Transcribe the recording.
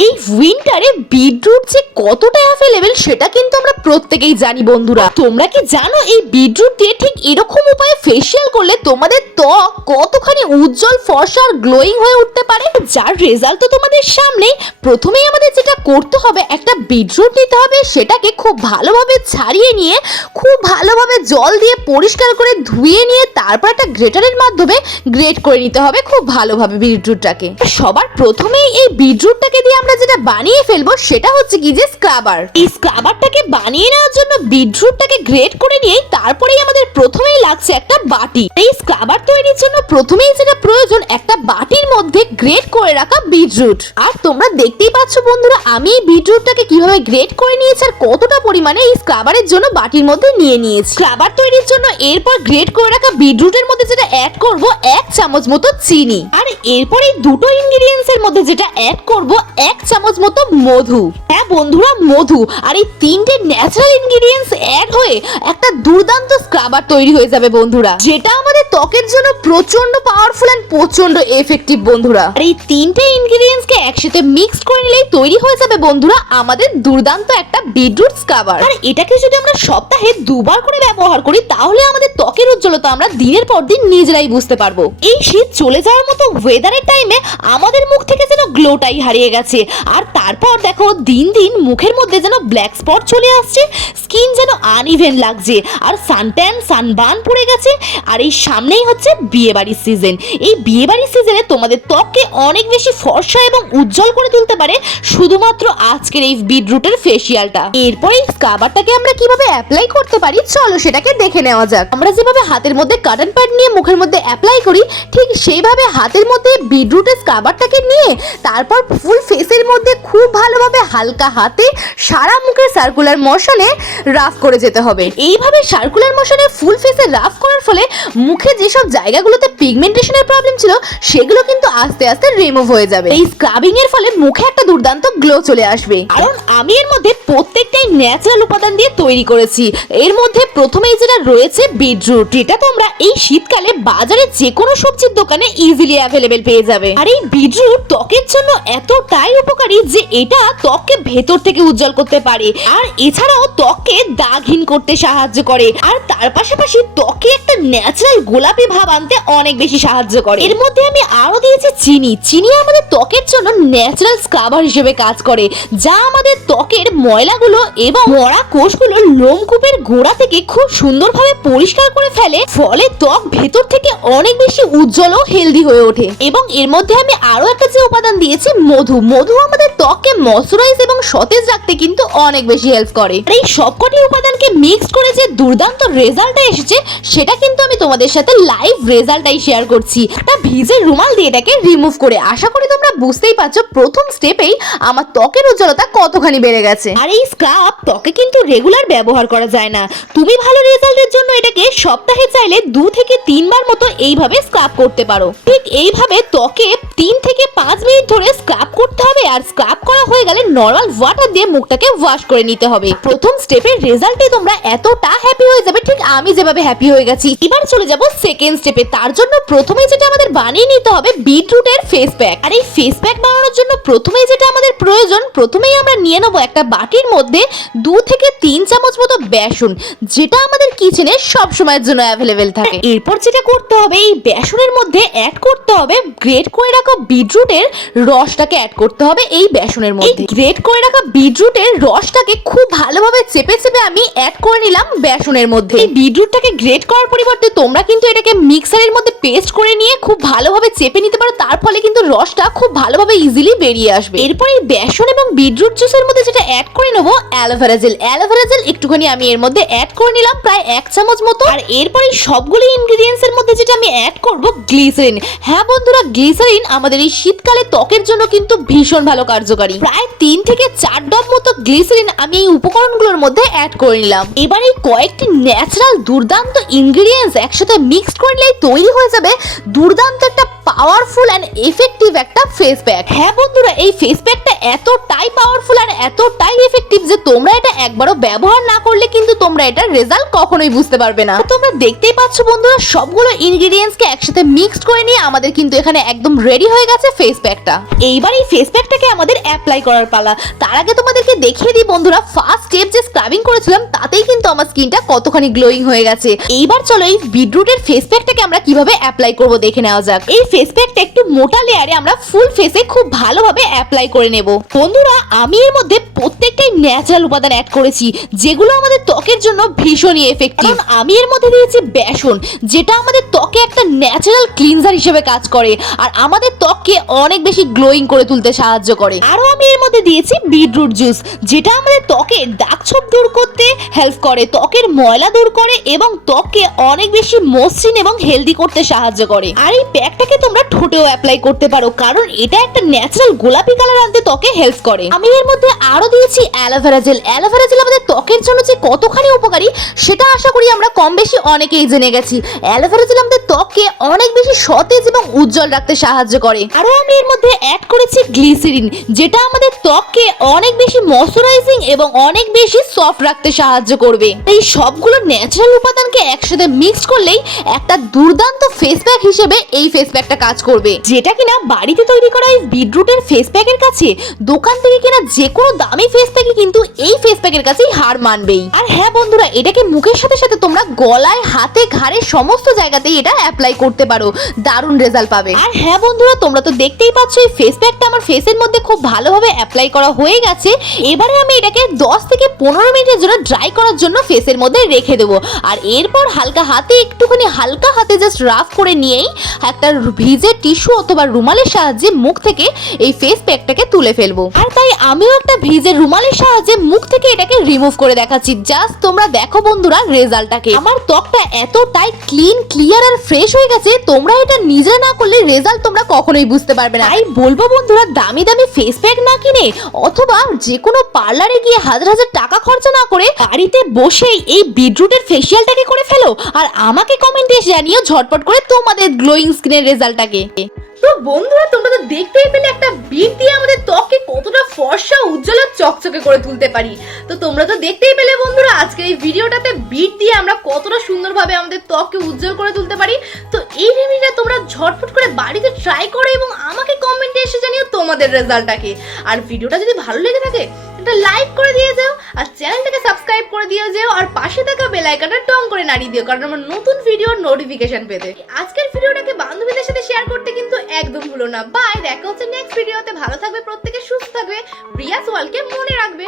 এই উইন্টারে বিটরুট যে কতটা অ্যাভেলেবেল সেটা কিন্তু আমরা প্রত্যেকেই জানি, বন্ধুরা। তোমরা কি জানো এই বিটরুট দিয়ে ঠিক এরকম উপায়ে ফেসিয়াল করলে তোমাদের ত্বক কতখানি উজ্জ্বল, ফর্সা আর গ্লোয়িং হয়ে উঠতে পারে? যার রেজাল্ট তো তোমাদের সামনে প্রথমেই আমাদের যেটা করতে হবে, একটা বিটরুট নিতে হবে, সেটাকে খুব ভালোভাবে ছাড়িয়ে নিয়ে, খুব ভালোভাবে জল দিয়ে পরিষ্কার করে ধুয়ে নিয়ে, তারপর একটা গ্রেটারের মাধ্যমে গ্রেট করে নিতে হবে, খুব ভালোভাবে বিটরুটটাকে সবার প্রথমেই এই বিটরুটটাকে দিয়ে আমরা যেটা বানিয়ে ফেলব সেটা হচ্ছে কি যে স্ক্রাবার এই স্ক্রাবারটাকে বানিয়ে নেওয়ার জন্য বিটরুটটাকে গ্রেট করে নিয়ে তারপরেই আমাদের প্রথমেই লাগছে একটা বাটি। এই স্ক্রাবার তৈরির জন্য প্রথমেই যেটা প্রয়োজন, একটা বাটির মধ্যে গ্রেট করে রাখা বিটরুট আর তোমরা দেখতেই পাচ্ছ বন্ধুরা, আমি এই বিটরুটটাকে কীভাবে গ্রেট করে নিয়েছি আর কতটা পরিমাণে এই স্ক্রাবারের জন্য বাটির মধ্যে নিয়ে নিয়েছি। স্ক্রাবার তৈরির জন্য এরপর গ্রেট করে রাখা বিটরুটের মধ্যে যেটা অ্যাড করব, এক চামচ মতো চিনি। আর এরপর দুটো ইনগ্রিডিয়েন্টস এর মধ্যে যেটা অ্যাড করব এক চামচ মতো মধু। হ্যাঁ বন্ধুরা, মধু। আর এই তিনটে ন্যাচারাল ইনগ্রিডিয়েন্টস অ্যাড হয়ে একটা দুর্দান্ত স্ক্রাবার তৈরি হয়ে যাবে বন্ধুরা। যেটা আমাদের ত্বকের জন্য প্রচণ্ড পাওয়ারফুল এন্ড প্রচণ্ড এফেক্টিভ বন্ধুরা। আর এই তিনটে ইনগ্রিডিয়েন্টস কে একসাথে মিক্স করে নিলেই তৈরি হয়ে যাবে বন্ধুরা আমাদের দুর্দান্ত একটা বিটরুট স্ক্রাবার আর এটাকে যদি আমরা সপ্তাহে দুবার করে ব্যবহার করি, তাহলে আমাদের ত্বকের উজ্জ্বলতা আমরা দিনের পর দিন নিজেরাই বুঝতে পারব। এই শীত চলে যাওয়ার মতো ওয়েদারের টাইমে আমাদের মুখ থেকে গ্লোটাই হারিয়ে গেছে। আর তারপর দেখো, দিন দিন মুখের মধ্যে যেন ব্ল্যাক স্পট চলে আসছে স্কিন যেন আনইভেন লাগছে, আর সানট্যান সানবার্ন পড়ে গেছে, আর এই সামনেই হচ্ছে বিয়েবাড়ির সিজন এই বিয়ে বাড়ির সিজনে তোমাদের ত্বককে অনেক বেশি ফর্সা এবং উজ্জ্বল করে তুলতে পারে শুধুমাত্র আজকের এই বিটরুটের ফেসিয়ালটা এরপরে এই স্কাবারটাকে আমরা কীভাবে অ্যাপ্লাই করতে পারি, চলো সেটাকে দেখে নেওয়া যাক। আমরা যেভাবে হাতের মধ্যে কাটন প্যাড নিয়ে মুখের মধ্যে অ্যাপ্লাই করি, ঠিক সেইভাবে হাতের মধ্যে বিটরুটের স্কাবারটাকে নিয়ে তারপর ফুল ফেসের মধ্যে খুব ভালোভাবে হালকা হাতে সারা মুখের সার্কুলার মোশনে রাফ করে যেতে হবে। এইভাবে সার্কুলার মোশনে ফুল ফেসে রাফ করার ফলে মুখে যেসব জায়গাগুলোতে পিগমেন্টেশনের প্রবলেম ছিল, সেগুলো কিন্তু আস্তে আস্তে রিমুভ হয়ে যাবে। এই স্ক্রাবিং এর ফলে মুখে একটা দুর্দান্ত গ্লো চলে আসবে। কারণ আমি এর মধ্যে প্রত্যেকটাই ন্যাচারাল উপাদান দিয়ে তৈরি করেছি। এর মধ্যে প্রথমেই যেটা রয়েছে বিটরুট যেটা তোমরা এই শীতকালে বাজারে যে কোনো সবজির দোকানে ইজিলি অ্যাভেলেবেল পেয়ে যাবে। আর এই বিটরুট ত্বকের জন্য এতটাই উপকারী যে এটা ত্বককে ভেতর থেকে উজ্জ্বল করতে পারে। আর এছাড়াও ত্বককে দাগহীন করতে সাহায্য করে। আর তার পাশাপাশি ত্বকে একটা ন্যাচারাল গোলাপি ভাব আনতে অনেক বেশি সাহায্য করে। এর মধ্যে আমি আরও দিয়েছি চিনি। চিনি আমাদের ত্বকের জন্য ন্যাচারাল স্ক্রাবার হিসেবে কাজ করে, যা আমাদের ত্বকের ময়লাগুলো এবং মরা কোষগুলো লোমকূপের গোড়া থেকে খুব সুন্দরভাবে পরিষ্কার করে ফেলে, ফলে ত্বক ভেতর থেকে অনেক বেশি উজ্জ্বল ও হেলদি হয়ে ওঠে। এবং এর মধ্যে আমি আরও একটা যে উপাদান দিয়েছি মধু। মধু আমাদের ত্বককে ময়শ্চারাইজ এবং সতেজ রাখতে কিন্তু অনেক বেশি হেল্প করে। আর এই সবকটি উপাদানকে মিক্স করে যে দুর্দান্ত রেজাল্টটা এসেছে, সেটা কিন্তু আমি তোমাদের সাথে লাইভ রেজাল্টটাই শেয়ার করছি। তা ভিজে রুমাল দিয়ে এটাকে রিমুভ করে, আশা করি তোমরা বুঝতেই পারছ, প্রথম স্টেপেই আমার ত্বকের উজ্জ্বলতা কতখানি বেড়ে গেছে। আর এই স্ক্রাব ত্বকে কিন্তু রেগুলার ব্যবহার করা যায় না। তুমি ভালো রেজাল্টের জন্য এটাকে সপ্তাহে চাইলে দু থেকে তিনবার মতো এইভাবে স্ক্রাব করতে পারো। ঠিক এইভাবে ত্বকে তিন থেকে পাঁচ মিনিট ধরে স্ক্রাব করতে হবে আর স্ক্রাব করা হয়ে গেলে নর্মাল ওয়াটার দিয়ে মুখটাকে ওয়াশ করে নিতে হবে। প্রথম স্টেপের রেজাল্টে তোমরা এতটা হ্যাপি হয়ে যাবে, ঠিক আমি যেভাবে হ্যাপি হয়ে গেছি। এবার চলে যাব সেকেন্ড স্টেপে তার জন্য প্রথমে যেটা আমাদের বানিয়ে নিতে হবে বিটরুটের ফেস প্যাক আর এই ফেস প্যাক বানানোর জন্য প্রথমেই যেটা আমাদের প্রয়োজন, প্রথমেই আমরা নিয়ে নেব একটা বাটির মধ্যে দু থেকে তিন চামচ মতো বেসন, যেটা আমাদের কিচেনে সব সময়ের জন্য অ্যাভেলেবেল থাকে। এরপর যেটা করতে হবে, এই বেসনের মধ্যে অ্যাড করতে হবে গ্রেট করে রাখা বিটরুটের রসটাকে অ্যাড করতে হবে এই বেসনের মধ্যে। গ্রেট করে রাখা বিটরুটের রসটাকে খুব ভালোভাবে চেপে চেপে আমি অ্যাড করে নিলাম বেসনের মধ্যে। এই বিটরুটটাকে গ্রেট করার পরিবর্তে তোমরা কিন্তু এটাকে মিক্সারের মধ্যে পেস্ট করে নিয়ে খুব ভালোভাবে চেপে নিতে পারো তার ফলে কিন্তু রসটা খুব ভালোভাবে ইজিলি বেরিয়ে আসবে। এরপর এই বেসন এবং বিটরুট জুসের মধ্যে যেটা অ্যাড করে নেব অ্যালোভেরা জেল অ্যালোভেরা জেল একটুখানি আমি এর মধ্যে অ্যাড করে নিলাম প্রায় এক চামচ মতো। আর এরপর এই সবগুলো ইনগ্রিডিয়েন্টস এর মধ্যে যেটা আমি অ্যাড করব গ্লিসারিন হ্যাঁ বন্ধুরা গ্লিসারিন আমাদের এই শীতকালে ত্বকের জন্য কিন্তু ভীষণ ভালো কার্যকারী। প্রায় তিন থেকে চার ডব মতো গ্লিসারিন আমি এই উপকরণগুলোর মধ্যে অ্যাড করে নিলাম। এবার এই কয়েকটি ন্যাচারাল দুর্দান্ত ইনগ্রিডিয়েন্টস একসাথে মিক্সড করে নিলেই তৈরি হয়ে যাবে দুর্দান্ত একটা পাওয়ারফুল অ্যান্ড এফেক্টিভ একটা ফেস প্যাক হ্যাঁ বন্ধুরা, এই ফেস প্যাকটা এতটাই পাওয়ারফুল আর এতটাই এফেক্টিভ যে তোমরা এটা একবারও ব্যবহার না করলে কিন্তু তোমরা এটার রেজাল্ট কখনোই বুঝতে পারবে না। তোমরা দেখতেই পাচ্ছ বন্ধুরা, সবগুলো ইনগ্রেডিয়েন্টসকে একসাথে মিক্সড করে নিয়ে আমাদের কিন্তু এখানে একদম রেডি হয়ে গেছে ফেস প্যাকটা এইবার এই ফেস প্যাকটাকে আমাদের অ্যাপ্লাই করার পালা। তার আগে তোমাদেরকে দেখিয়ে দিই বন্ধুরা ফার্স্ট স্টেপ যে স্ক্রাবিং করেছিলাম, তাতেই কিন্তু আমার স্কিনটা কতখানি গ্লোয়িং হয়ে গেছে। এইবার চলো এই বিটরুটের ফেস প্যাকটাকে আমরা কীভাবে অ্যাপ্লাই করব দেখে নেওয়া যাক। এই ফেস প্যাকটা একটু মোটা লেয়ারে আমরা ফুল ফেসে খুব ভালোভাবে অ্যাপ্লাই করে নেব। বন্ধুরা, আমি এর মধ্যে প্রত্যেকটাই ন্যাচারাল উপাদান অ্যাড করেছি, যেগুলো আমাদের ত্বকের জন্য ভীষণই এফেক্টিভ আমি এর মধ্যে দিয়েছি বেসন, যেটা আমাদের ত্বকে একটা ন্যাচারাল ক্লিনজার হিসেবে কাজ করে, আর আমাদের ত্বককে অনেক বেশি গ্লোয়িং করে তুলতে সাহায্য করে। আরও আমি এর মধ্যে দিয়েছি বিটরুট জুস যেটা আমাদের ত্বকের দাগ ছোপ দূর করতে হেল্প করে, ত্বকের ময়লা দূর করে, এবং ত্বককে অনেক বেশি মসৃণ এবং হেলদি করতে সাহায্য করে। আর এই প্যাকটাকে তোমরা ঠোঁটেও অ্যাপ্লাই করতে পারো, কারণ এটা একটা ন্যাচারাল গোলাপি কালার আনতে ত্বকে হেল্প করে। আমি এর মধ্যে আরও দিয়েছি অ্যালোভেরা জেল অ্যালোভেরা জেল আমাদের ত্বকের জন্য যে কতখানি উপকারী, সেটা আশা করি আমরা কম বেশি অনেকেই জেনে গেছি। অ্যালোভেরা জেল আমাদের ত্বককে অনেক বেশি সতেজ এবং উজ্জ্বল রাখতে সাহায্য করে। আরও আমি এর মধ্যে অ্যাড করেছি গ্লিসেরিন যেটা আমাদের ত্বককে অনেক বেশি ময়শ্চারাইজিং এবং অনেক বেশি সফট রাখতে সাহায্য করবে। এই সবগুলো ন্যাচারাল উপাদানকে একসাথে মিক্সড করলেই একটা দুর্দান্ত ফেস প্যাক হিসেবে এই ফেস প্যাকটা কাজ করবে। যেটা কিনা বাড়িতে তৈরি করা এই বিটরুটের ফেস প্যাকের কাছে, দোকান থেকে কিনা যে কোনো দামি ফেস প্যাকে কিন্তু এই ফেস প্যাকের কাছেই হার মানবেই। আর হ্যাঁ বন্ধুরা, এটাকে মুখের সাথে সাথে তোমরা গলায়, হাতে, ঘাড়ে সমস্ত জায়গাতেই এটা অ্যাপ্লাই করতে পারো। দারুণ রেজাল্ট পাবে। আর হ্যাঁ বন্ধুরা, তোমরা তো দেখতেই পাচ্ছ, এই ফেস প্যাকটা আমার ফেসের মধ্যে খুব ভালোভাবে অ্যাপ্লাই করা হয়ে গেছে। এবারে আমি এটাকে 10 থেকে পনেরো মিনিটের জন্য ড্রাই করার জন্য ফেসের মধ্যে রেখে দেবো। আর এরপর হালকা হাতে, একটুখানি হালকা হাতে জাস্ট রাফ করে নিয়েই একটা ভিজে টিস্যু অথবা রুমালের সাহায্যে মুখ থেকে এই ফেস প্যাকটাকে তুলে ফেলব। আর তাই আমিও একটা ভিজে রুমালের সাহায্যে মুখ থেকে এটাকে রিমুভ করে দেখাচ্ছি। জাস্ট তোমরা দেখো বন্ধুরা রেজাল্টটাকে আমার ত্বকটা এতটাই ক্লিন ক্লিয়ার আর ফ্রেশ হয়ে গেছে, তোমরা এটা নিজে না করলে রেজাল্ট তোমরা কখনোই বুঝতে পারবে না। তাই বলব বন্ধুরা, দামি দামি ফেস প্যাক না কিনে অথবা যে কোনো পার্লারে গিয়ে হাজার হাজার টাকা খরচা না করে বাড়িতে বসেই এই বিটরুটের ফেসিয়ালটাকে করে ফেলো। আর আমাকে কমেন্টে জানিও ঝটপট করে তোমাদের গ্লোয়িং স্কিনের রেজাল্টটাকে তো বন্ধুরা, তোমরা তো দেখতেই পেলে একটা বিট দিয়ে আমাদের ত্বককে কতটা ফর্সা, উজ্জ্বল আর চকচকে করে তুলতে পারি। তো তোমরা তো দেখতেই পেলে বন্ধুরা, আজকের এই ভিডিওটাতে বিট দিয়ে আমরা কতটা সুন্দরভাবে আমাদের ত্বককে উজ্জ্বল করে তুলতে পারি। তো এই রেমেডিটা তোমরা ঝটপট করে বাড়িতে ট্রাই করো এবং আমাকে কমেন্টে এসে জানিও তোমাদের রেজাল্টটাকে আর ভিডিওটা যদি ভালো লেগে থাকে একটা লাইক করে দিয়ে যাও, আর চ্যানেলটাকে সাবস্ক্রাইব করে দিয়ে যাও, আর পাশে থাকা বেল আইকনটা টং করে নাড়িয়ে দিও, কারণ আমার নতুন ভিডিওর নোটিফিকেশন পেতে। আজকের ভিডিওটাকে বান্ধবীদের সাথে শেয়ার করতে কিন্তু একদম ভুলো না। বাই দেখা হচ্ছে নেক্সট ভিডিওতে ভালো থাকবে, প্রত্যেকে সুস্থ থাকবে। রিয়াস ওয়ালকে মনে রাখবে।